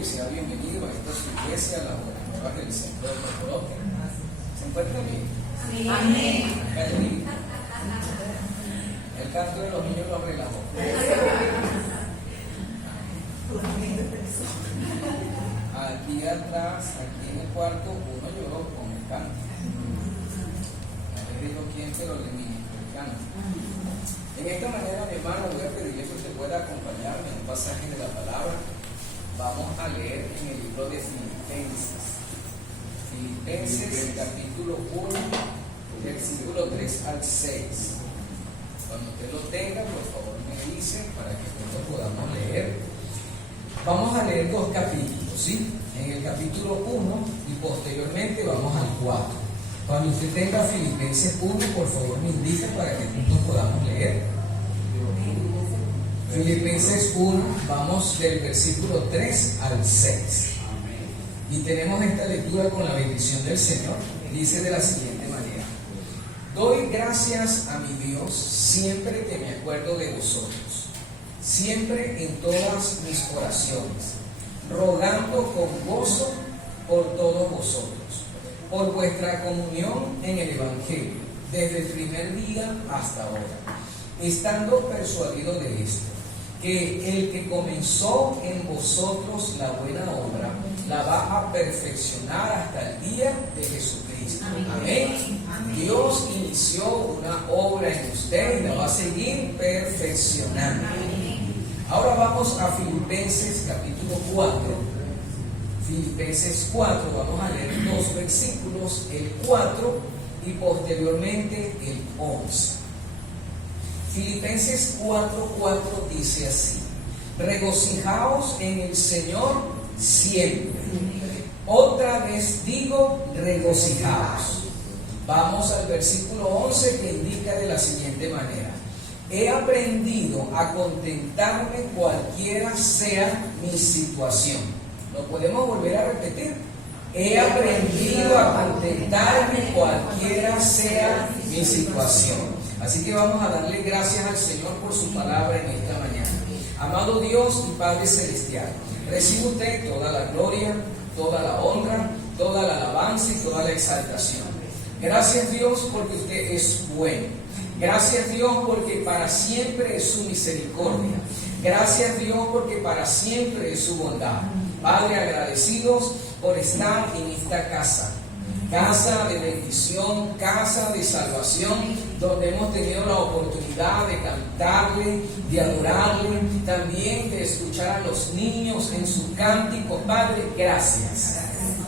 y sea bienvenido a esta su iglesia, a las buenas nuevas del centro del Cocorote. ¿Se encuentran bien? Amén. Amén. El canto de los niños lo relajó. Aquí atrás, aquí en el cuarto, uno lloró con el canto. No les digo quién, pero le ministro el canto. En esta manera, mi hermano, voy a pedirle que usted pueda acompañarme en un pasaje de la palabra. Vamos a leer en el libro de Filipenses. Filipenses, capítulo 1, versículo 3 al 6. Cuando usted lo tenga, por favor me dice para que nosotros podamos leer. Vamos a leer dos capítulos, ¿sí? En el capítulo 1 y posteriormente vamos al 4. Cuando usted tenga Filipenses 1, por favor me indique para que juntos podamos leer. Filipenses 1, vamos del versículo 3 al 6. Y tenemos esta lectura con la bendición del Señor. Dice de la siguiente manera: doy gracias a mi Dios siempre que me acuerdo de vosotros, siempre en todas mis oraciones, rogando con gozo por todos vosotros, por vuestra comunión en el Evangelio, desde el primer día hasta ahora, estando persuadido de esto, que el que comenzó en vosotros la buena obra, la va a perfeccionar hasta el día de Jesucristo. Amén. Dios inició una obra en usted y la va a seguir perfeccionando. Ahora vamos a Filipenses capítulo 4. Filipenses 4, vamos a leer dos versículos, el 4 y posteriormente el 11. Filipenses 4:4 dice así: regocijaos en el Señor siempre. Otra vez digo, regocijaos. Vamos al versículo 11 que indica de la siguiente manera: he aprendido a contentarme cualquiera sea mi situación. ¿Lo podemos volver a repetir? He aprendido a contentarme cualquiera sea mi situación. Así que vamos a darle gracias al Señor por su palabra en esta mañana. Amado Dios y Padre Celestial, recibe usted toda la gloria, toda la honra, toda la alabanza y toda la exaltación. Gracias Dios porque usted es bueno. Gracias Dios porque para siempre es su misericordia. Gracias Dios porque para siempre es su bondad. Padre, agradecidos por estar en esta casa. Casa de bendición, casa de salvación, donde hemos tenido la oportunidad de cantarle, de adorarle, también de escuchar a los niños en su cántico. Padre, gracias.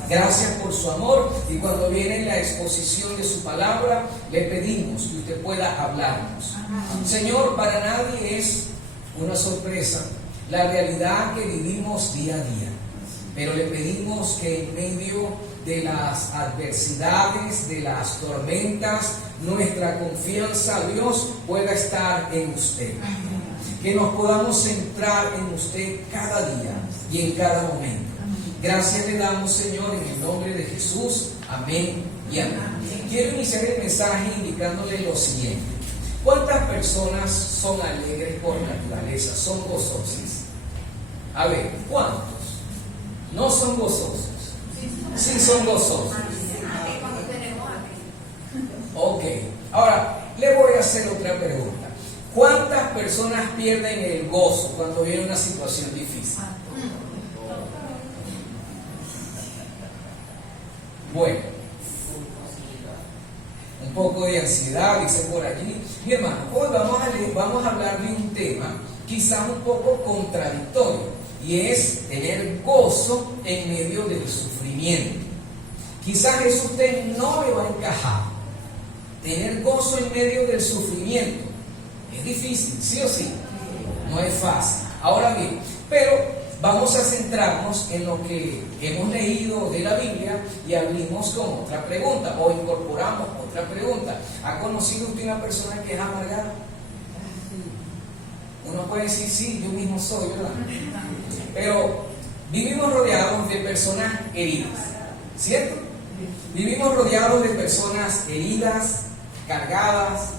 Gracias por su amor, y cuando viene la exposición de su palabra, le pedimos que usted pueda hablarnos. Señor, para nadie es una sorpresa la realidad que vivimos día a día, pero le pedimos que en medio de las adversidades, de las tormentas, nuestra confianza, Dios, pueda estar en usted. Que nos podamos centrar en usted cada día y en cada momento. Gracias le damos, Señor, en el nombre de Jesús. Amén y amén. Quiero iniciar el mensaje indicándole lo siguiente: ¿cuántas personas son alegres por naturaleza? Son gozosas. A ver, ¿cuántos no son gozosos? Sí son gozosos. Ok, ahora le voy a hacer otra pregunta. ¿Cuántas personas pierden el gozo cuando viene una situación difícil? Bueno, un poco de ansiedad, dice por allí. Mi hermano, hoy vamos a hablar de un tema quizás un poco contradictorio, y es tener gozo en medio del sufrimiento. Quizás eso a usted no le va a encajar. Tener gozo en medio del sufrimiento es difícil, ¿sí o sí? No es fácil. Ahora bien, pero vamos a centrarnos en lo que hemos leído de la Biblia y abrimos con otra pregunta, o incorporamos otra pregunta. ¿Ha conocido usted una persona que es amargada? Uno puede decir, sí, yo mismo soy, ¿verdad? Pero vivimos rodeados de personas heridas, ¿cierto? Vivimos rodeados de personas heridas, cargadas,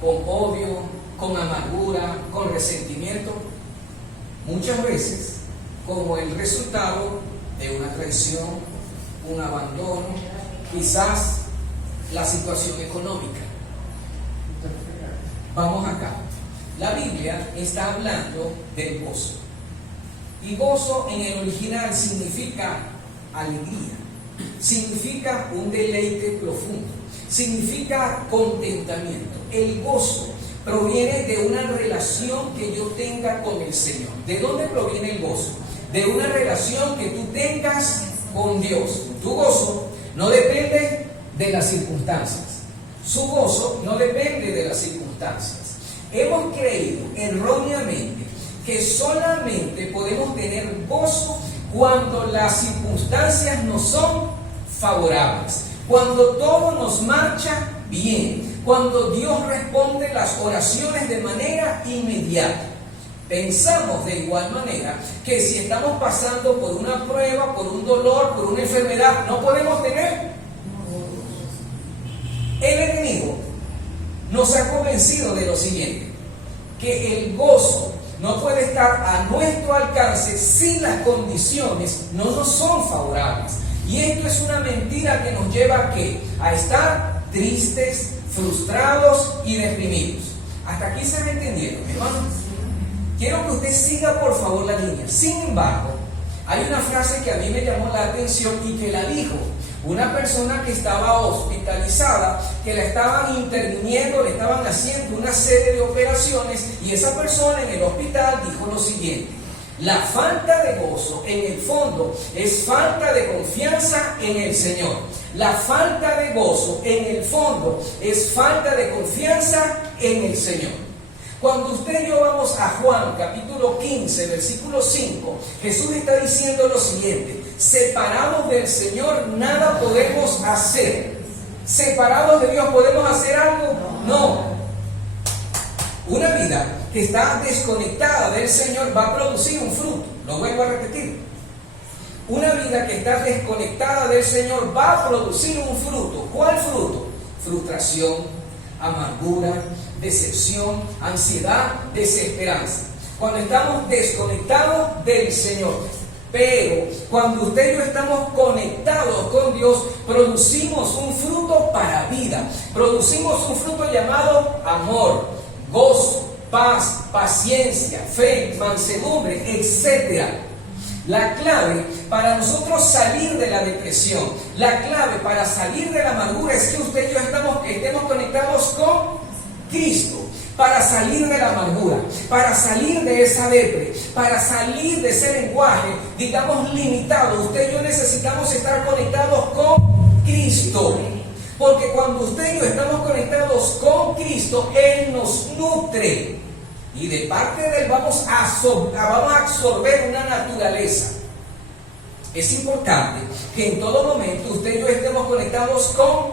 con odio, con amargura, con resentimiento. Muchas veces como el resultado de una traición, un abandono, quizás la situación económica. Vamos acá. La Biblia está hablando del gozo. Y gozo en el original significa alegría, significa un deleite profundo, significa contentamiento. El gozo proviene de una relación que yo tenga con el Señor. ¿De dónde proviene el gozo? De una relación que tú tengas con Dios. Tu gozo no depende de las circunstancias. Su gozo no depende de las circunstancias. Hemos creído erróneamente que solamente podemos tener gozo cuando las circunstancias no son favorables, cuando todo nos marcha bien, cuando Dios responde las oraciones de manera inmediata. Pensamos de igual manera que si estamos pasando por una prueba, por un dolor, por una enfermedad, no podemos tener. El enemigo nos ha convencido de lo siguiente, que el gozo no puede estar a nuestro alcance si las condiciones no nos son favorables. Y esto es una mentira que nos lleva ¿a qué? A estar tristes, frustrados y deprimidos. Hasta aquí se me entendieron, hermanos. Quiero que usted siga por favor la línea. Sin embargo, hay una frase que a mí me llamó la atención y que la dijo una persona que estaba hospitalizada, que la estaban interviniendo, le estaban haciendo una serie de operaciones, y esa persona en el hospital dijo lo siguiente: la falta de gozo en el fondo es falta de confianza en el Señor. La falta de gozo en el fondo es falta de confianza en el Señor. Cuando usted y yo vamos a Juan capítulo 15, versículo 5, Jesús está diciendo lo siguiente: separados del Señor nada podemos hacer. ¿Separados de Dios podemos hacer algo? No. Una vida que está desconectada del Señor va a producir un fruto. Lo vuelvo a repetir. Una vida que está desconectada del Señor va a producir un fruto. ¿Cuál fruto? Frustración, amargura, decepción, ansiedad, desesperanza. Cuando estamos desconectados del Señor. Pero cuando usted y yo estamos conectados con Dios, producimos un fruto para vida. Producimos un fruto llamado amor, gozo, paz, paciencia, fe, mansedumbre, etc. La clave para nosotros salir de la depresión, la clave para salir de la amargura es que usted y yo estemos conectados con Cristo. Para salir de la amargura, para salir de esa depre, para salir de ese lenguaje, digamos, limitado, usted y yo necesitamos estar conectados con Cristo. Porque cuando usted y yo estamos conectados con Cristo, Él nos nutre. Y de parte de Él vamos a absorber una naturaleza. Es importante que en todo momento usted y yo estemos conectados con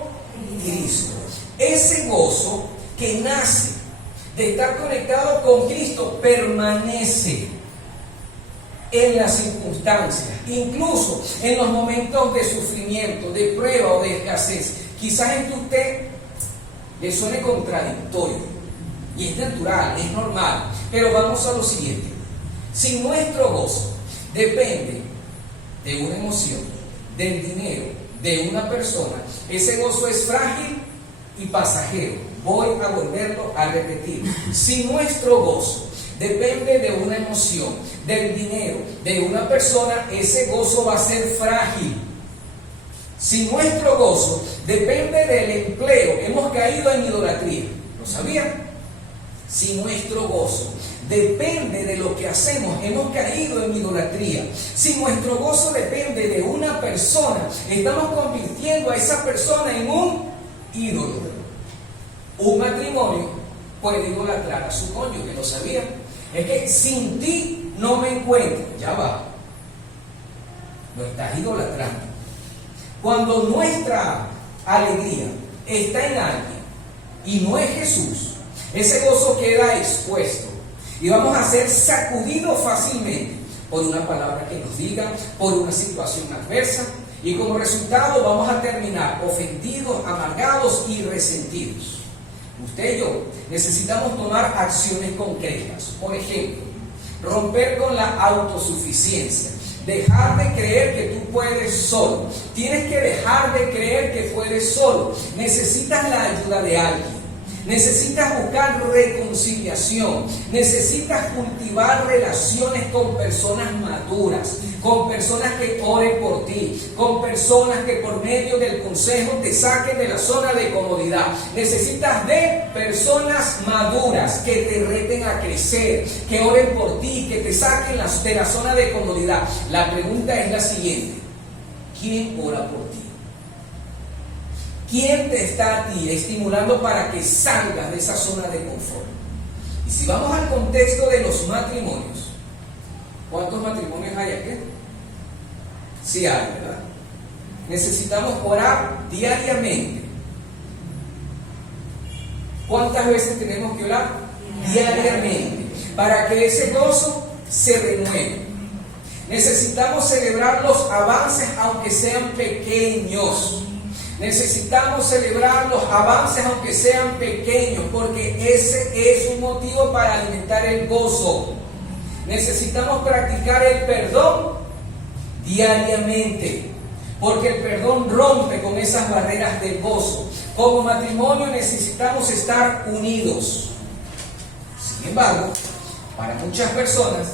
Cristo. Ese gozo que nace de estar conectado con Cristo permanece en las circunstancias, incluso en los momentos de sufrimiento, de prueba o de escasez. Quizás esto a usted le suene contradictorio, y es natural, es normal, pero vamos a lo siguiente. Si nuestro gozo depende de una emoción, del dinero, de una persona, ese gozo es frágil y pasajero. Voy a volverlo a repetir. Si nuestro gozo depende de una emoción, del dinero, de una persona, ese gozo va a ser frágil. Si nuestro gozo depende del empleo, hemos caído en idolatría. ¿Lo sabían? Si nuestro gozo depende de lo que hacemos, hemos caído en idolatría. Si nuestro gozo depende de una persona, estamos convirtiendo a esa persona en un ídolo. Un matrimonio puede idolatrar a su cónyuge, ¿lo sabía? Es que sin ti no me encuentro. Ya va. Lo estás idolatrando. Cuando nuestra alegría está en alguien y no es Jesús, ese gozo queda expuesto y vamos a ser sacudidos fácilmente por una palabra que nos digan, por una situación adversa, y como resultado vamos a terminar ofendidos, amargados y resentidos. Usted y yo necesitamos tomar acciones concretas. Por ejemplo, romper con la autosuficiencia, dejar de creer que tú puedes solo. Tienes que dejar de creer que puedes solo. Necesitas la ayuda de alguien. Necesitas buscar reconciliación. Necesitas cultivar relaciones con personas maduras, con personas que oren por ti, con personas que por medio del consejo te saquen de la zona de comodidad. Necesitas de personas maduras que te reten a crecer, que oren por ti, que te saquen de la zona de comodidad. La pregunta es la siguiente: ¿quién ora por ti? ¿Quién te está a ti estimulando para que salgas de esa zona de confort? Y si vamos al contexto de los matrimonios, ¿cuántos matrimonios hay aquí? Sí hay, ¿verdad? Necesitamos orar diariamente. ¿Cuántas veces tenemos que orar? Diariamente. Para que ese gozo se renueve. Necesitamos celebrar los avances aunque sean pequeños. Necesitamos celebrar los avances aunque sean pequeños, porque ese es un motivo para alimentar el gozo. Necesitamos practicar el perdón diariamente, porque el perdón rompe con esas barreras del gozo. Como matrimonio necesitamos estar unidos. Sin embargo, para muchas personas,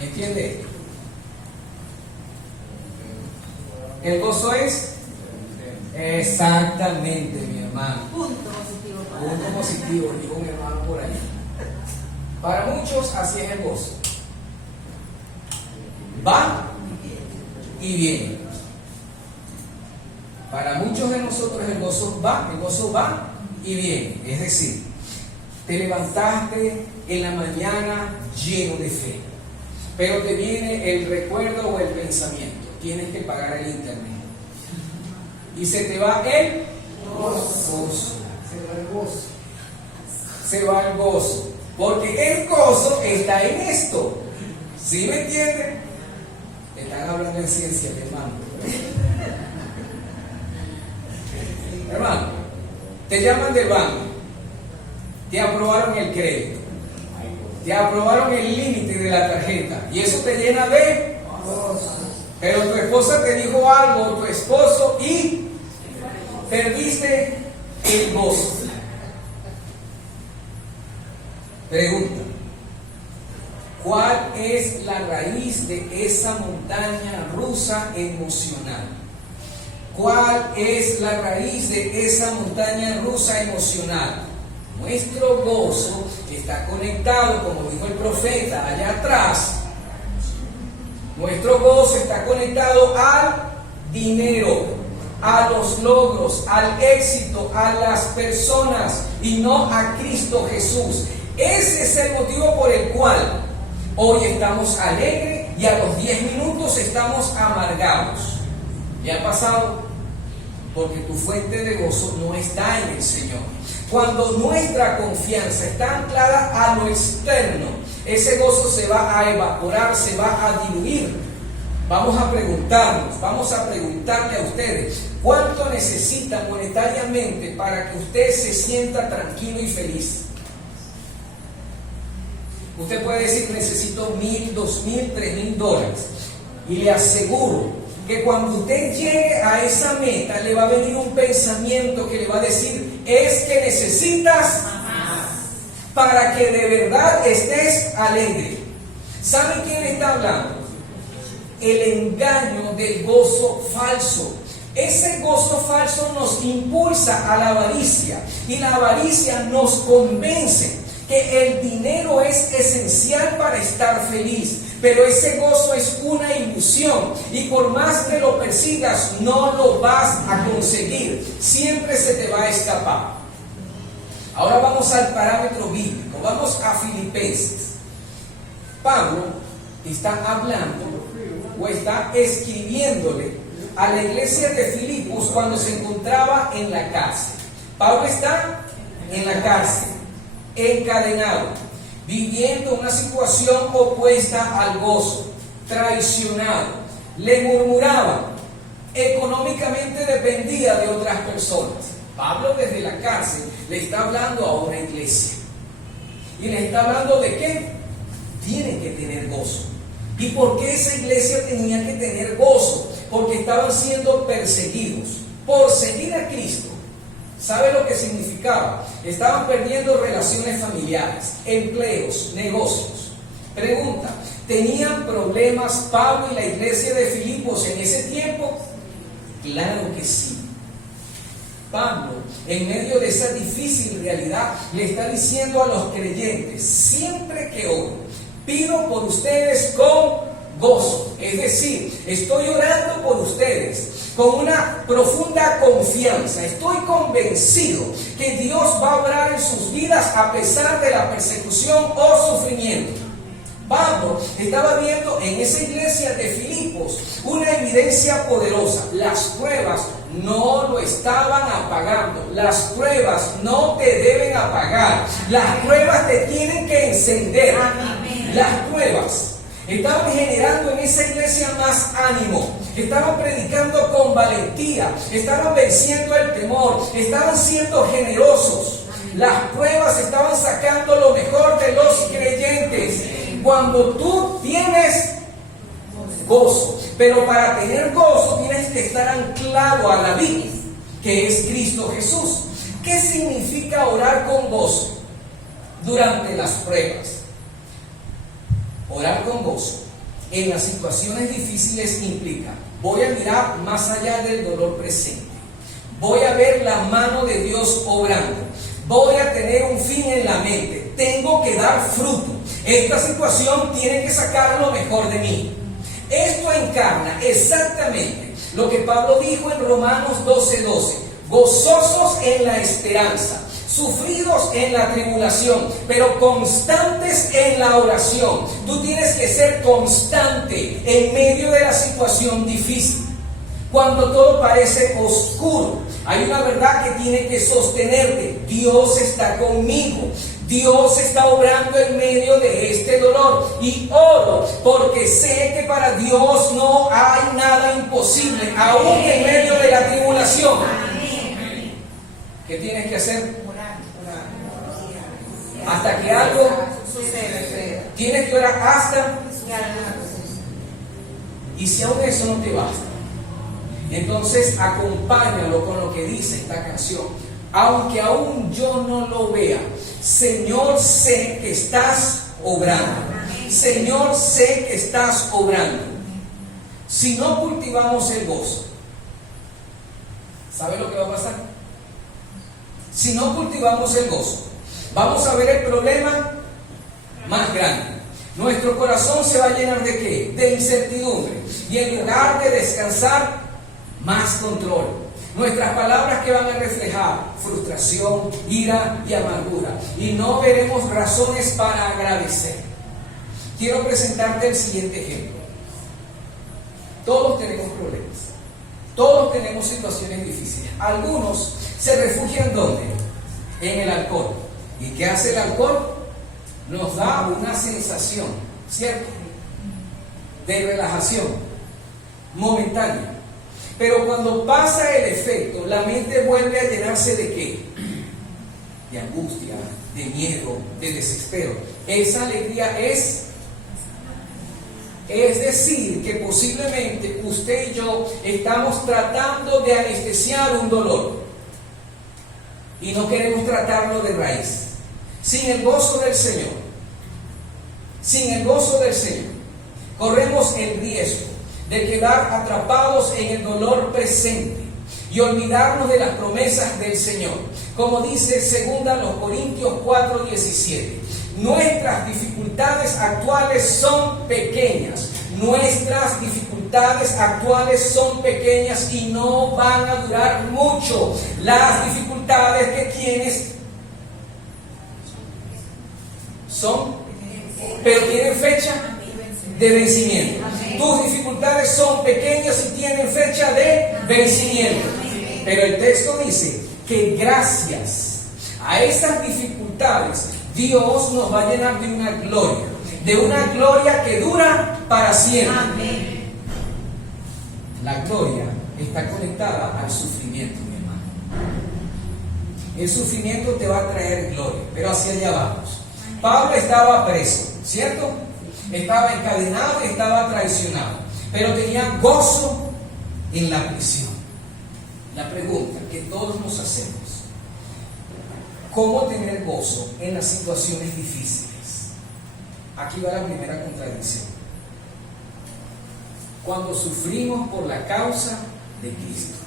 ¿entiende? El gozo es exactamente, mi hermano. Punto positivo. Punto positivo, dijo un hermano por ahí. Para muchos así es el gozo. Va y viene. Para muchos de nosotros el gozo va y viene. Es decir, te levantaste en la mañana lleno de fe, pero te viene el recuerdo o el pensamiento: tienes que pagar el internet. Y se te va el gozo. Se va el gozo. Porque el gozo está en esto. ¿Sí me entienden? Te están hablando en ciencia, hermano. Hermano, te llaman del banco. Te aprobaron el crédito. Te aprobaron el límite de la tarjeta. Y eso te llena de gozo. Pero tu esposa te dijo algo, o tu esposo, y perdiste el gozo. Pregunta: ¿cuál es la raíz de esa montaña rusa emocional? ¿Cuál es la raíz de esa montaña rusa emocional? Nuestro gozo está conectado, como dijo el profeta allá atrás. Nuestro gozo está conectado al dinero, a los logros, al éxito, a las personas, y no a Cristo Jesús. Ese es el motivo por el cual hoy estamos alegres y a los 10 minutos estamos amargados. ¿Ya ha pasado? Porque tu fuente de gozo no está en el Señor. Cuando nuestra confianza está anclada a lo externo, ese gozo se va a evaporar, se va a diluir. Vamos a preguntarle a ustedes: ¿cuánto necesitan monetariamente para que usted se sienta tranquilo y feliz? Usted puede decir: necesito $1,000, $2,000, $3,000. Y le aseguro que cuando usted llegue a esa meta, le va a venir un pensamiento que le va a decir: es que necesitas más, para que de verdad estés alegre. ¿Sabe quién está hablando? El engaño del gozo falso. Ese gozo falso nos impulsa a la avaricia, y la avaricia nos convence que el dinero es esencial para estar feliz. Pero ese gozo es una ilusión, y por más que lo persigas, no lo vas a conseguir. Siempre se te va a escapar. Ahora vamos al parámetro bíblico. Vamos a Filipenses. Pablo está hablando o está escribiéndole a la iglesia de Filipos cuando se encontraba en la cárcel. Pablo está en la cárcel, encadenado, viviendo una situación opuesta al gozo, traicionado, le murmuraba, económicamente dependía de otras personas. Pablo desde la cárcel le está hablando a una iglesia. Y le está hablando de qué? Tienen que tener gozo. ¿Y por qué esa iglesia tenía que tener gozo? Porque estaban siendo perseguidos por seguir a Cristo. ¿Sabe lo que significaba? Estaban perdiendo relaciones familiares, empleos, negocios. Pregunta, ¿tenían problemas Pablo y la iglesia de Filipos en ese tiempo? Claro que sí. Pablo, en medio de esa difícil realidad, le está diciendo a los creyentes: siempre que oro, pido por ustedes con gozo. Es decir, estoy orando por ustedes con una profunda confianza. Estoy convencido que Dios va a obrar en sus vidas a pesar de la persecución o sufrimiento. Pablo estaba viendo en esa iglesia de Filipos una evidencia poderosa. Las pruebas no lo estaban apagando. Las pruebas no te deben apagar. Las pruebas te tienen que encender. Las pruebas estaban generando en esa iglesia más ánimo. Estaban predicando con valentía. Estaban venciendo el temor. Estaban siendo generosos. Las pruebas estaban sacando lo mejor de los creyentes. Cuando tú tienes gozo, pero para tener gozo tienes que estar anclado a la vid, que es Cristo Jesús. ¿Qué significa orar con gozo durante las pruebas? Orar con gozo en las situaciones difíciles implica: voy a mirar más allá del dolor presente, voy a ver la mano de Dios obrando, voy a tener un fin en la mente, tengo que dar fruto. Esta situación tiene que sacar lo mejor de mí. Esto encarna exactamente lo que Pablo dijo en Romanos 12:12: gozosos en la esperanza, sufridos en la tribulación, pero constantes en la oración. Tú tienes que ser constante en medio de la situación difícil. Cuando todo parece oscuro, hay una verdad que tiene que sostenerte: Dios está conmigo. Dios está obrando en medio de este dolor, y oro porque sé que para Dios no hay nada imposible, aún en medio de la tribulación. ¿Qué tienes que hacer? Hasta que algo suceda. Tienes que orar hasta. Y si aún eso no te basta, entonces acompáñalo con lo que dice esta canción: aunque aún yo no lo vea, Señor, sé que estás obrando. Señor, sé que estás obrando. Si no cultivamos el gozo, ¿sabe lo que va a pasar? Si no cultivamos el gozo, vamos a ver el problema más grande. Nuestro corazón se va a llenar ¿de qué? De incertidumbre. Y en lugar de descansar, más control. Nuestras palabras que van a reflejar frustración, ira y amargura. Y no veremos razones para agradecer. Quiero presentarte el siguiente ejemplo. Todos tenemos problemas. Todos tenemos situaciones difíciles. Algunos se refugian ¿dónde? En el alcohol. ¿Y qué hace el alcohol? Nos da una sensación, ¿cierto?, de relajación momentánea. Pero cuando pasa el efecto, la mente vuelve a llenarse ¿de qué? De angustia, de miedo, de desespero. Esa alegría es decir, que posiblemente usted y yo estamos tratando de anestesiar un dolor y no queremos tratarlo de raíz. Sin el gozo del Señor, corremos el riesgo de quedar atrapados en el dolor presente y olvidarnos de las promesas del Señor. Como dice 2 Corintios 4:17, nuestras dificultades actuales son pequeñas. Nuestras dificultades actuales son pequeñas y no van a durar mucho. Las dificultades que tienes son, pero tienen fecha de vencimiento. Tus dificultades son pequeñas y tienen fecha de vencimiento. Pero el texto dice que gracias a esas dificultades Dios nos va a llenar de una gloria que dura para siempre. La gloria está conectada al sufrimiento, mi hermano. El sufrimiento te va a traer gloria, pero hacia allá vamos. Pablo estaba preso, ¿cierto? Estaba encadenado y estaba traicionado, pero tenía gozo en la prisión. La pregunta que todos nos hacemos: ¿cómo tener gozo en las situaciones difíciles? Aquí va la primera contradicción. Cuando sufrimos por la causa de Cristo.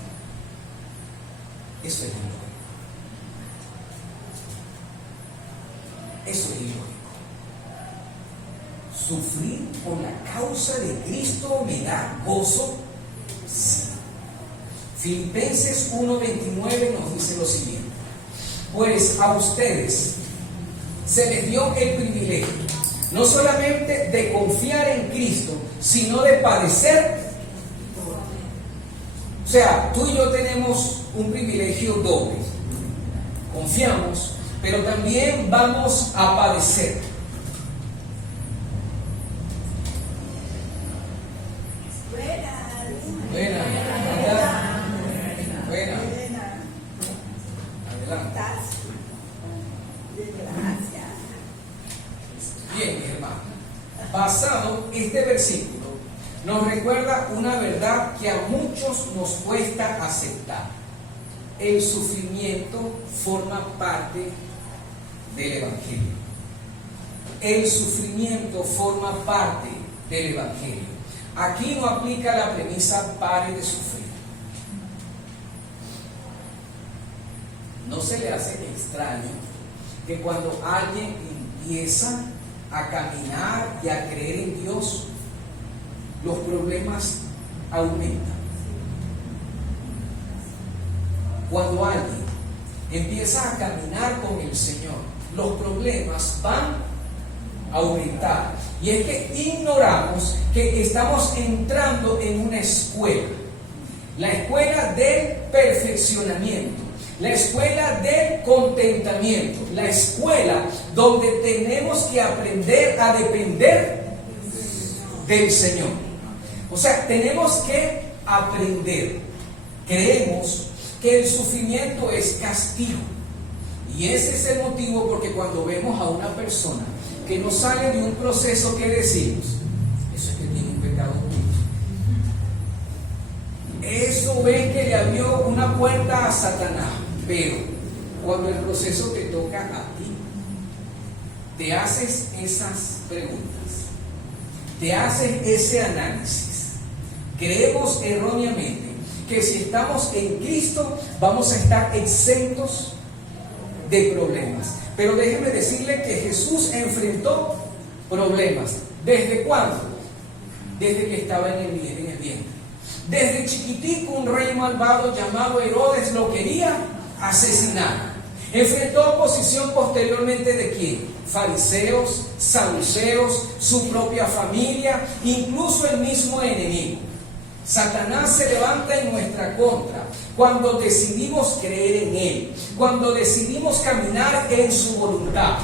Eso es ilógico. Eso es ilógico. ¿Sufrir por la causa de Cristo me da gozo? Sí. Filipenses 1:29 nos dice lo siguiente: pues a ustedes se les dio el privilegio no solamente de confiar en Cristo, sino de padecer. O sea, tú y yo tenemos un privilegio doble. Confiamos, pero también vamos a padecer. Buena. Adelante. Bien, hermano. Basado este versículo nos recuerda una verdad que a muchos nos cuesta aceptar. El sufrimiento forma parte del Evangelio. El sufrimiento forma parte del Evangelio. Aquí no aplica la premisa pare de sufrir. ¿No se le hace extraño que cuando alguien empieza a caminar y a creer en Dios, los problemas aumentan? Cuando alguien empieza a caminar con el Señor, los problemas van a aumentar. Y es que ignoramos que estamos entrando en una escuela, la escuela del perfeccionamiento, la escuela del contentamiento, la escuela donde tenemos que aprender a depender del Señor. O sea, tenemos que aprender. Creemos que el sufrimiento es castigo. Y ese es el motivo porque cuando vemos a una persona que no sale de un proceso, ¿qué decimos? Eso es que tiene un pecado oculto. Eso es que le abrió una puerta a Satanás. Pero cuando el proceso te toca a ti, te haces esas preguntas, te haces ese análisis. Creemos erróneamente que si estamos en Cristo vamos a estar exentos de problemas. Pero déjeme decirle que Jesús enfrentó problemas. ¿Desde cuándo? Desde que estaba en el vientre. Desde chiquitico un rey malvado llamado Herodes lo quería asesinar. Enfrentó oposición posteriormente ¿de quién? Fariseos, saduceos, su propia familia, incluso el mismo enemigo. Satanás se levanta en nuestra contra cuando decidimos creer en Él, cuando decidimos caminar en su voluntad.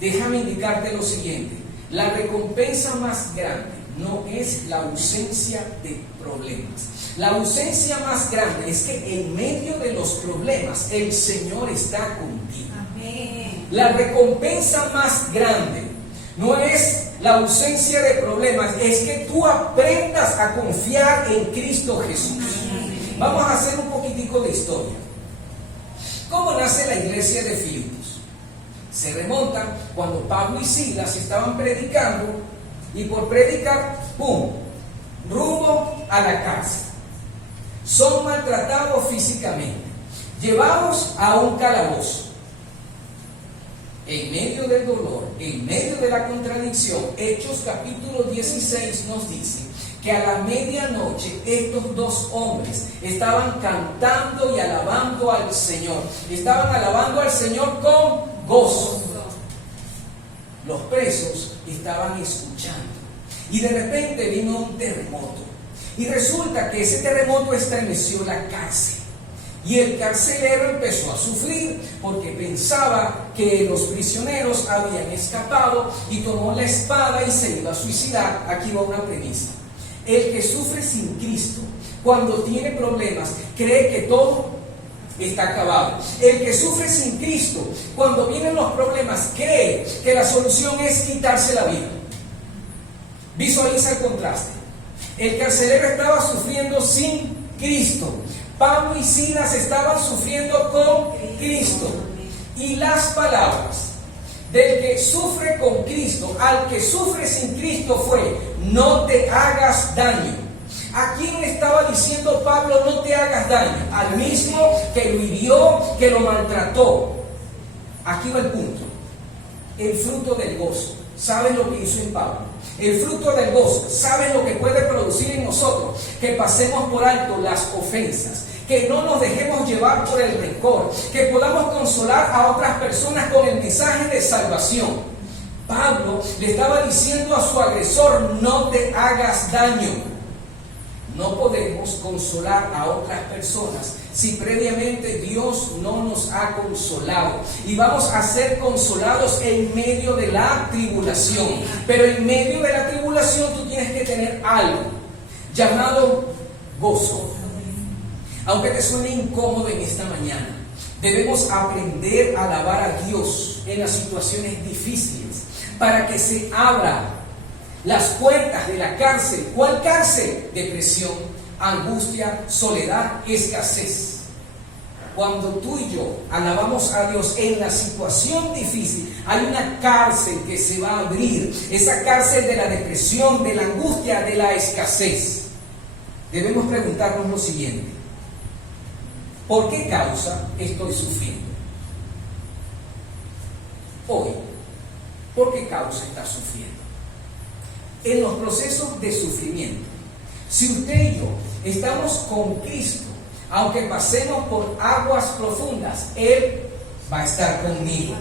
Déjame indicarte lo siguiente: la recompensa más grande no es la ausencia de problemas. La ausencia más grande es que en medio de los problemas el Señor está contigo. Amén. La recompensa más grande no es la ausencia de problemas, es que tú aprendas a confiar en Cristo Jesús. Amén. Vamos a hacer un poquitico de historia. ¿Cómo nace la iglesia de Filipos? Se remonta cuando Pablo y Silas estaban predicando y por predicar, ¡pum!, rumbo a la cárcel. Son maltratados físicamente, llevados a un calabozo. En medio del dolor, en medio de la contradicción, Hechos capítulo 16 nos dice que a la medianoche estos dos hombres estaban cantando y alabando al Señor. Estaban alabando al Señor con gozo. Los presos estaban escuchando y de repente vino un terremoto. Y resulta que ese terremoto estremeció la cárcel. Y el carcelero empezó a sufrir porque pensaba que los prisioneros habían escapado y tomó la espada y se iba a suicidar. Aquí va una premisa: el que sufre sin Cristo, cuando tiene problemas, cree que todo está acabado. El que sufre sin Cristo, cuando vienen los problemas, cree que la solución es quitarse la vida. Visualiza el contraste. El carcelero estaba sufriendo sin Cristo. Pablo y Silas estaban sufriendo con Cristo. Y las palabras del que sufre con Cristo al que sufre sin Cristo fue: no te hagas daño. ¿A quién le estaba diciendo Pablo no te hagas daño? Al mismo que lo hirió, que lo maltrató. Aquí va el punto. El fruto del gozo. ¿Saben lo que hizo en Pablo? El fruto del gozo. ¿Saben lo que puede producir en nosotros? Que pasemos por alto las ofensas, que no nos dejemos llevar por el rencor, que podamos consolar a otras personas con el mensaje de salvación. Pablo le estaba diciendo a su agresor: no te hagas daño. No podemos consolar a otras personas si previamente Dios no nos ha consolado. Y vamos a ser consolados en medio de la tribulación. Pero en medio de la tribulación tú tienes que tener algo llamado gozo. Aunque te suene incómodo en esta mañana, debemos aprender a alabar a Dios en las situaciones difíciles para que se abran las puertas de la cárcel. ¿Cuál cárcel? Depresión, angustia, soledad, escasez. Cuando tú y yo alabamos a Dios en la situación difícil, hay una cárcel que se va a abrir. Esa cárcel de la depresión, de la angustia, de la escasez. Debemos preguntarnos lo siguiente: ¿por qué causa estoy sufriendo? Hoy, ¿por qué causa estás sufriendo? En los procesos de sufrimiento, si usted y yo estamos con Cristo, aunque pasemos por aguas profundas, Él va a estar conmigo.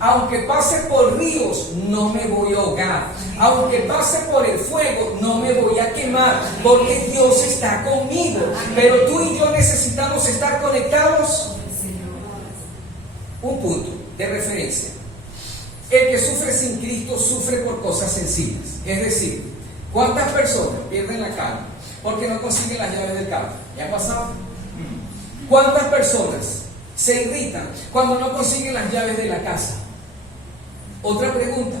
Aunque pase por ríos, no me voy a ahogar. Aunque pase por el fuego, no me voy a quemar, porque Dios está conmigo. Pero tú y yo necesitamos estar conectados. Un punto de referencia: el que sufre sin Cristo sufre por cosas sencillas. Es decir, ¿cuántas personas pierden la calma porque no consiguen las llaves del carro? ¿Ya ha pasado? ¿Cuántas personas se irritan cuando no consiguen las llaves de la casa? Otra pregunta: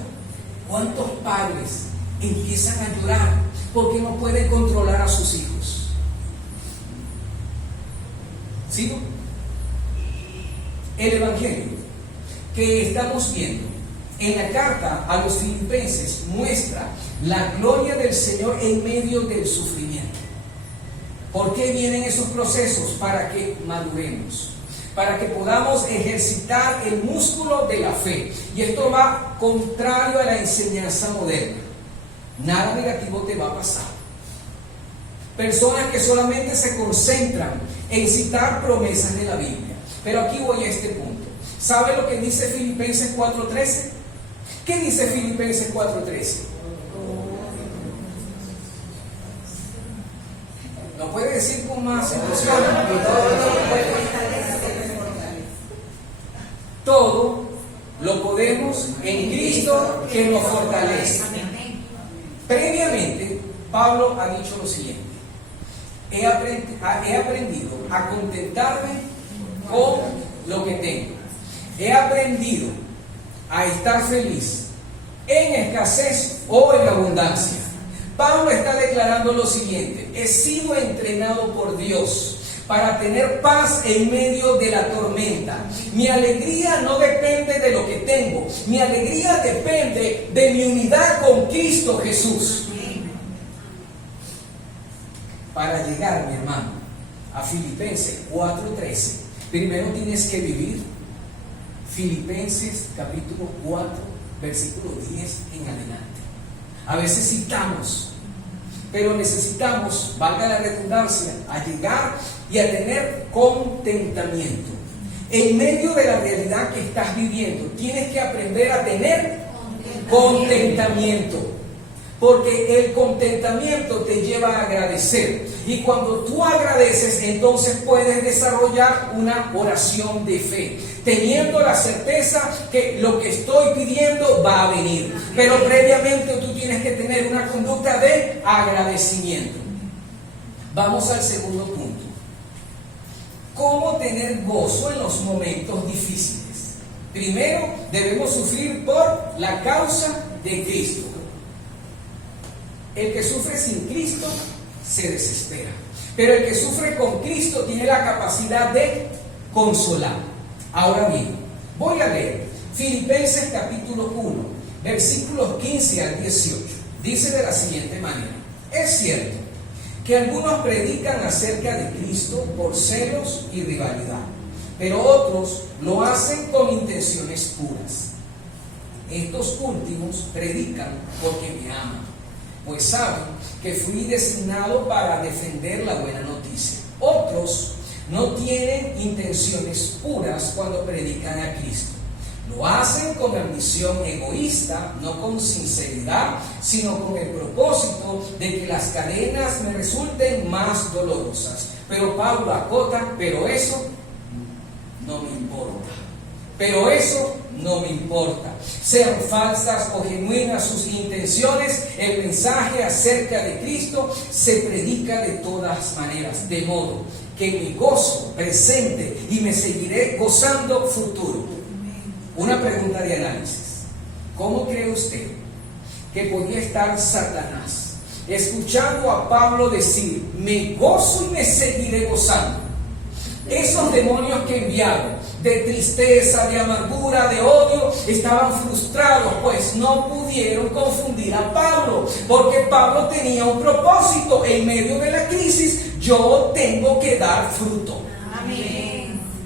¿cuántos padres empiezan a llorar porque no pueden controlar a sus hijos? ¿Sigo? El evangelio que estamos viendo en la carta a los Filipenses muestra la gloria del Señor en medio del sufrimiento. ¿Por qué vienen esos procesos? Para que maduremos, para que podamos ejercitar el músculo de la fe. Y esto va contrario a la enseñanza moderna. Nada negativo te va a pasar. Personas que solamente se concentran en citar promesas de la Biblia. Pero aquí voy a este punto. ¿Sabe lo que dice Filipenses 4:13? ¿Qué dice Filipenses 4:13? ¿Lo puede decir con más emoción? Todo lo podemos en Cristo que nos fortalece. Previamente, Pablo ha dicho lo siguiente: he aprendido a contentarme con lo que tengo. He aprendido a estar feliz en escasez o en abundancia. Pablo está declarando lo siguiente: he sido entrenado por Dios para tener paz en medio de la tormenta. Mi alegría no depende de lo que tengo, mi alegría depende de mi unidad con Cristo Jesús. Para llegar, mi hermano, a Filipenses 4:13, primero tienes que vivir Filipenses capítulo 4, versículo 10 en adelante. A veces citamos, pero necesitamos, valga la redundancia, a llegar y a tener contentamiento. En medio de la realidad que estás viviendo, tienes que aprender a tener contentamiento. Porque el contentamiento te lleva a agradecer. Y cuando tú agradeces, entonces puedes desarrollar una oración de fe, teniendo la certeza que lo que estoy pidiendo va a venir. Pero previamente tú tienes que tener una conducta de agradecimiento. Vamos al segundo punto. ¿Cómo tener gozo en los momentos difíciles? Primero, debemos sufrir por la causa de Cristo. El que sufre sin Cristo se desespera, pero el que sufre con Cristo tiene la capacidad de consolar. Ahora bien, voy a leer Filipenses capítulo 1, versículos 15 al 18. Dice de la siguiente manera: es cierto que algunos predican acerca de Cristo por celos y rivalidad, pero otros lo hacen con intenciones puras. Estos últimos predican porque me aman, pues saben que fui designado para defender la buena noticia. Otros no tienen intenciones puras cuando predican a Cristo. Lo hacen con ambición egoísta, no con sinceridad, sino con el propósito de que las cadenas me resulten más dolorosas. Pero Pablo acota: pero eso no me importa. Pero eso no me importa. Sean falsas o genuinas sus intenciones, el mensaje acerca de Cristo se predica de todas maneras, de modo que me gozo presente y me seguiré gozando futuro. Una pregunta de análisis: ¿cómo cree usted que podía estar Satanás escuchando a Pablo decir me gozo y me seguiré gozando? Esos demonios que enviaron de tristeza, de amargura, de odio, estaban frustrados, pues no pudieron confundir a Pablo, porque Pablo tenía un propósito. En medio de la crisis yo tengo que dar fruto. Amén.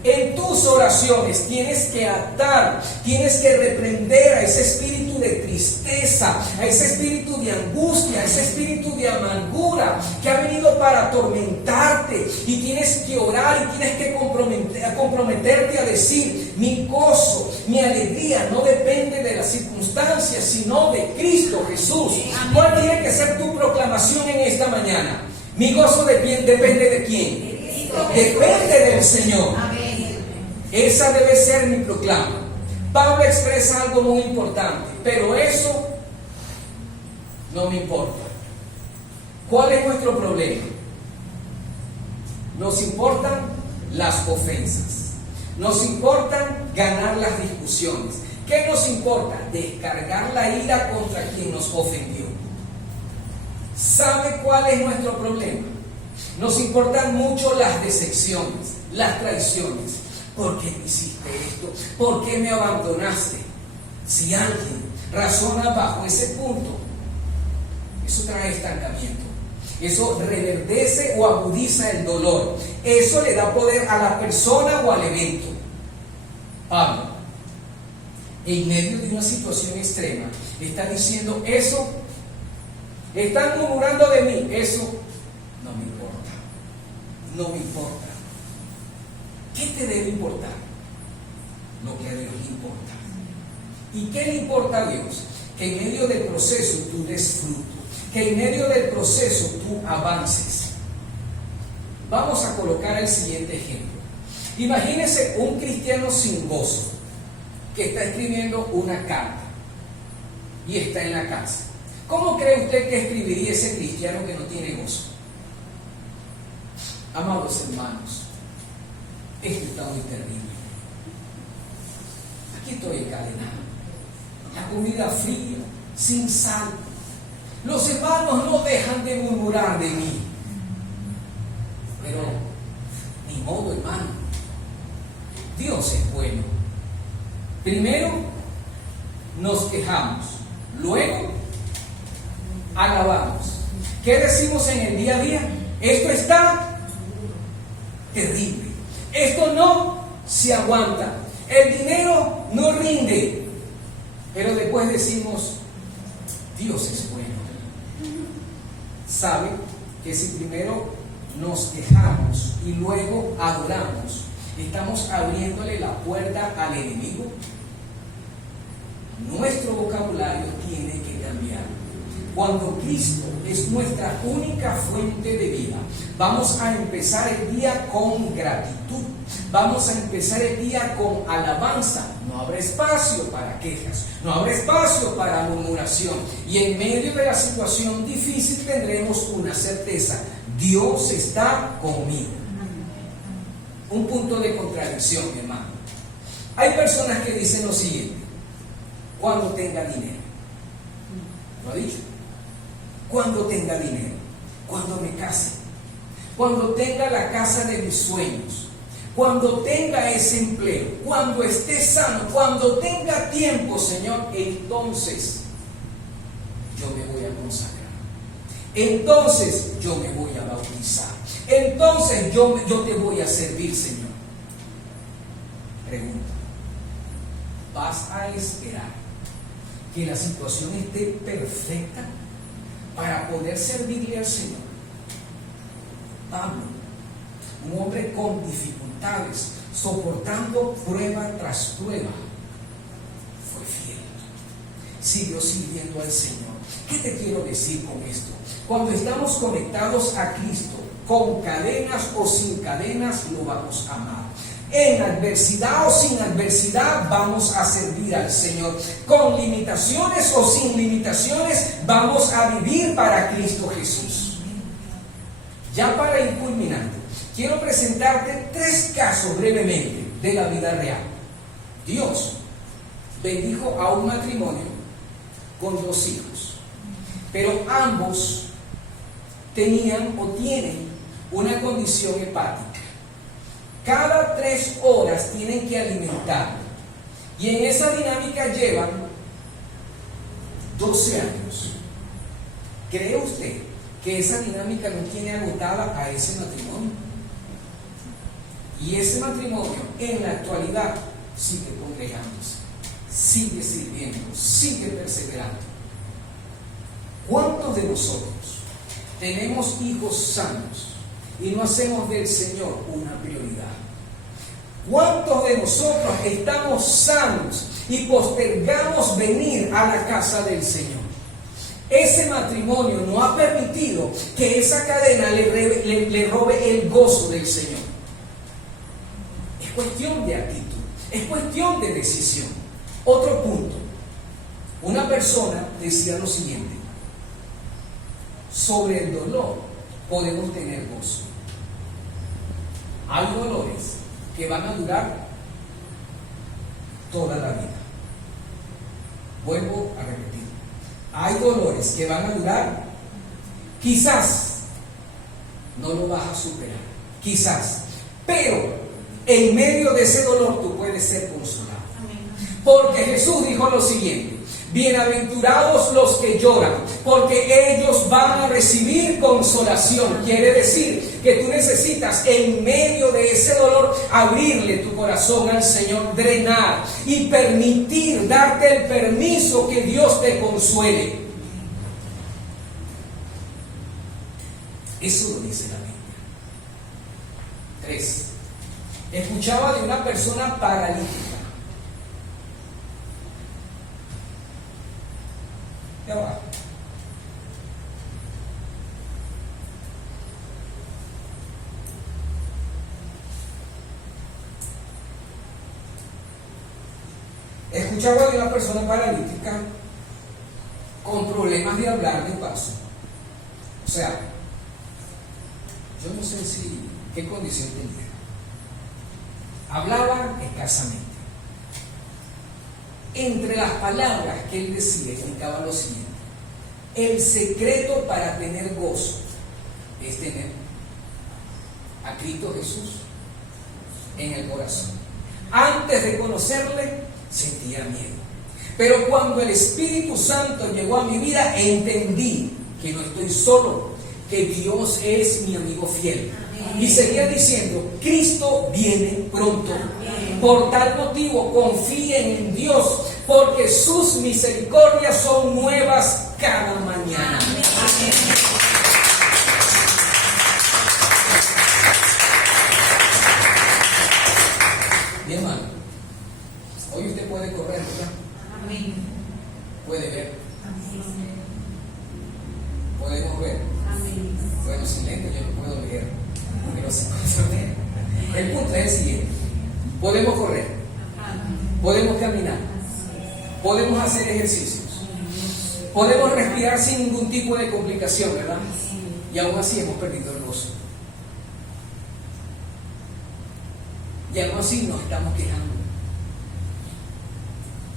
En tus oraciones tienes que atar, tienes que reprender a ese espíritu de tristeza, a ese espíritu de angustia, a ese espíritu de amargura que ha venido para atormentarte, y tienes que orar y tienes que comprometerte a decir: mi gozo, mi alegría no depende de las circunstancias, sino de Cristo Jesús. ¿Cuál tiene que ser tu proclamación en esta mañana? Mi gozo depende de quién? Depende del Señor. Esa debe ser mi proclama. Pablo expresa algo muy importante: pero eso no me importa. ¿Cuál es nuestro problema? Nos importan las ofensas, nos importan ganar las discusiones. ¿Qué nos importa? Descargar la ira contra quien nos ofendió. ¿Sabe cuál es nuestro problema? Nos importan mucho las decepciones, las traiciones. ¿Por qué me hiciste esto? ¿Por qué me abandonaste? Si alguien razona bajo ese punto, eso trae estancamiento. Eso reverdece o agudiza el dolor. Eso le da poder a la persona o al evento. Pablo, en medio de una situación extrema, está diciendo: eso, están murmurando de mí, eso no me importa. No me importa. ¿Qué te debe importar? Lo que a Dios le importa. ¿Y qué le importa a Dios? Que en medio del proceso tú des fruto, que en medio del proceso tú avances. Vamos a colocar el siguiente ejemplo. Imagínese un cristiano sin gozo que está escribiendo una carta y está en la casa. ¿Cómo cree usted que escribiría ese cristiano que no tiene gozo? Amados hermanos, esto está muy terrible. Aquí estoy encadenado. La comida fría, sin sal. Los hermanos no dejan de murmurar de mí. Pero, ni modo, hermano. Dios es bueno. Primero, nos quejamos. Luego, alabamos. ¿Qué decimos en el día a día? Esto está terrible. Esto no se aguanta. El dinero no rinde. Pero después decimos: Dios es bueno. ¿Sabe que si primero nos quejamos y luego adoramos, estamos abriéndole la puerta al enemigo? Nuestro vocabulario tiene que cambiar. Cuando Cristo es nuestra única fuente de vida, vamos a empezar el día con gratitud, vamos a empezar el día con alabanza. No habrá espacio para quejas, no habrá espacio para murmuración, y en medio de la situación difícil tendremos una certeza: Dios está conmigo. un punto de contradicción, mi hermano. Hay personas que dicen lo siguiente: cuando tenga dinero. ¿Lo ha dicho? Cuando tenga dinero, cuando me case, cuando tenga la casa de mis sueños, cuando tenga ese empleo, cuando esté sano, cuando tenga tiempo, Señor, entonces yo me voy a consagrar. Entonces yo me voy a bautizar. Entonces yo te voy a servir, Señor. Pregunta: ¿vas a esperar que la situación esté perfecta para poder servirle al Señor? Pablo, un hombre con dificultades, soportando prueba tras prueba, fue fiel, siguió sirviendo al Señor. ¿Qué te quiero decir con esto? Cuando estamos conectados a Cristo, con cadenas o sin cadenas, lo vamos a amar. En adversidad o sin adversidad, vamos a servir al Señor. Con limitaciones o sin limitaciones, vamos a vivir para Cristo Jesús. Ya para ir culminando, quiero presentarte 3 casos brevemente de la vida real. Dios bendijo a un matrimonio con 2 hijos, pero ambos tenían o tienen una condición hepática. Cada 3 horas tienen que alimentarlo, y en esa dinámica llevan 12 años. ¿Cree usted que esa dinámica no tiene agotada a ese matrimonio? Y ese matrimonio en la actualidad sigue congregándose, sigue sirviendo, sigue perseverando. ¿Cuántos de nosotros tenemos hijos sanos y no hacemos del Señor una prioridad? ¿Cuántos de nosotros estamos sanos y postergamos venir a la casa del Señor? Ese matrimonio no ha permitido que esa cadena le robe el gozo del Señor. Es cuestión de actitud, es cuestión de decisión. Otro punto: una persona decía lo siguiente: sobre el dolor podemos tener gozo. Hay dolores que van a durar toda la vida. Vuelvo a repetir: hay dolores que van a durar, quizás no lo vas a superar, quizás, pero en medio de ese dolor tú puedes ser consolado. Porque Jesús dijo lo siguiente: bienaventurados los que lloran, porque ellos van a recibir consolación. Quiere decir que tú necesitas, en medio de ese dolor, abrirle tu corazón al Señor, drenar y permitir, darte el permiso que Dios te consuele. Eso lo dice la Biblia. 3. Escuchaba de una persona paralítica. Ya va. Escuchaba de una persona paralítica con problemas de hablar de paso. O sea, yo no sé qué condición tenía. Hablaba escasamente. Entre las palabras que él decía, explicaba lo siguiente: el secreto para tener gozo es tener a Cristo Jesús en el corazón. Antes de conocerle, sentía miedo. Pero cuando el Espíritu Santo llegó a mi vida, entendí que no estoy solo, que Dios es mi amigo fiel. Y seguía diciendo: Cristo viene pronto. Por tal motivo, confíen en Dios, porque sus misericordias son nuevas cada mañana. Mi hermano, hoy usted puede correr, ¿verdad? Puede ver. Podemos ver. Bueno, sin lente yo no puedo leer, porque no se puede leer. El punto es el siguiente: podemos correr, podemos caminar, podemos hacer ejercicios, podemos respirar sin ningún tipo de complicación, ¿verdad? Y aún así hemos perdido el gozo. y aún así nos estamos quejando.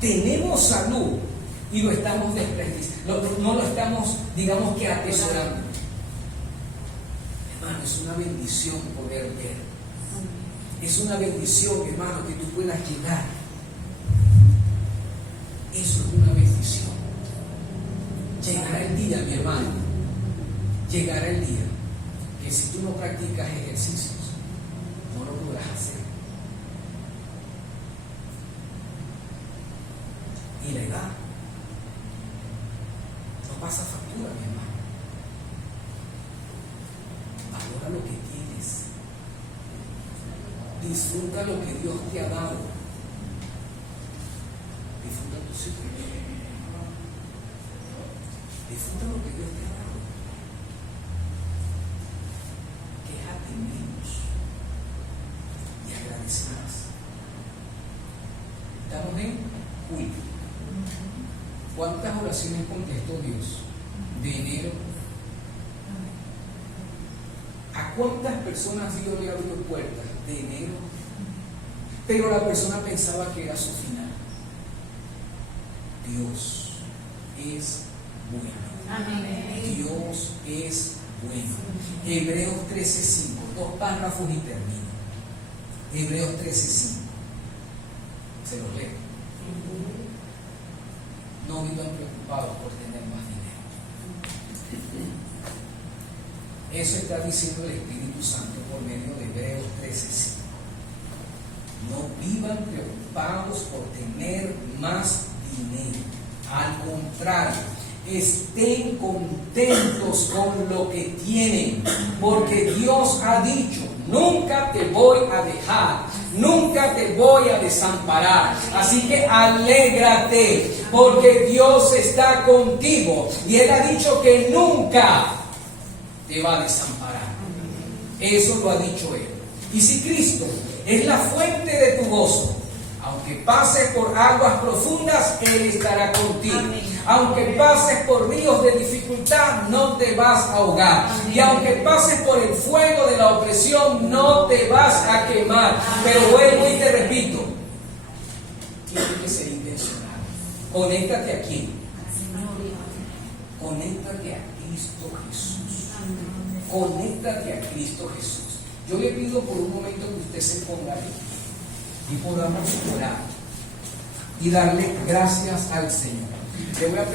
Tenemos salud y lo estamos desperdiciando, no lo estamos, digamos que atesorando. Hermano, es una bendición poder ver. Es una bendición, hermano, que tú puedas llegar. Eso es una bendición. Llegará el día, mi hermano, llegará el día que si tú no practicas ejercicios, no lo podrás hacer. Y la edad no pasa factura, mi hermano. Valora lo que tienes. Disfruta lo que Dios te ha dado. Disfruta tus hijos. Disfruta lo que Dios te ha dado. Quéjate menos y agradece más. Estamos en julio. ¿Cuántas oraciones contestó Dios de enero? ¿A cuántas personas Dios le abrió puertas de enero? Pero la persona pensaba que era su final. Dios es bueno. Amén. Dios es bueno. Hebreos 13:5, 2 párrafos y termino. Hebreos 13:5. Se los leo. No vivan preocupados por tener más dinero. Eso está diciendo el Espíritu Santo por medio de Hebreos 13:5. No vivan preocupados por tener más dinero. Al contrario, estén contentos con lo que tienen, porque Dios ha dicho: nunca te voy a dejar, nunca te voy a desamparar. Así que alégrate, porque Dios está contigo y Él ha dicho que nunca te va a desamparar. Eso lo ha dicho Él. Y si Cristo es la fuente de tu gozo, aunque pases por aguas profundas, Él estará contigo. Amén. Aunque pases por ríos de dificultad, no te vas a ahogar. Amén. Y aunque pases por el fuego de la opresión, no te vas a quemar. Amén. Pero vuelvo y te repito, tienes que ser intencional. Conéctate aquí. Conéctate a Cristo Jesús. Conéctate a Cristo Jesús. Yo le pido por un momento que usted se ponga ahí y podamos orar y darle gracias al Señor. Le voy a pedir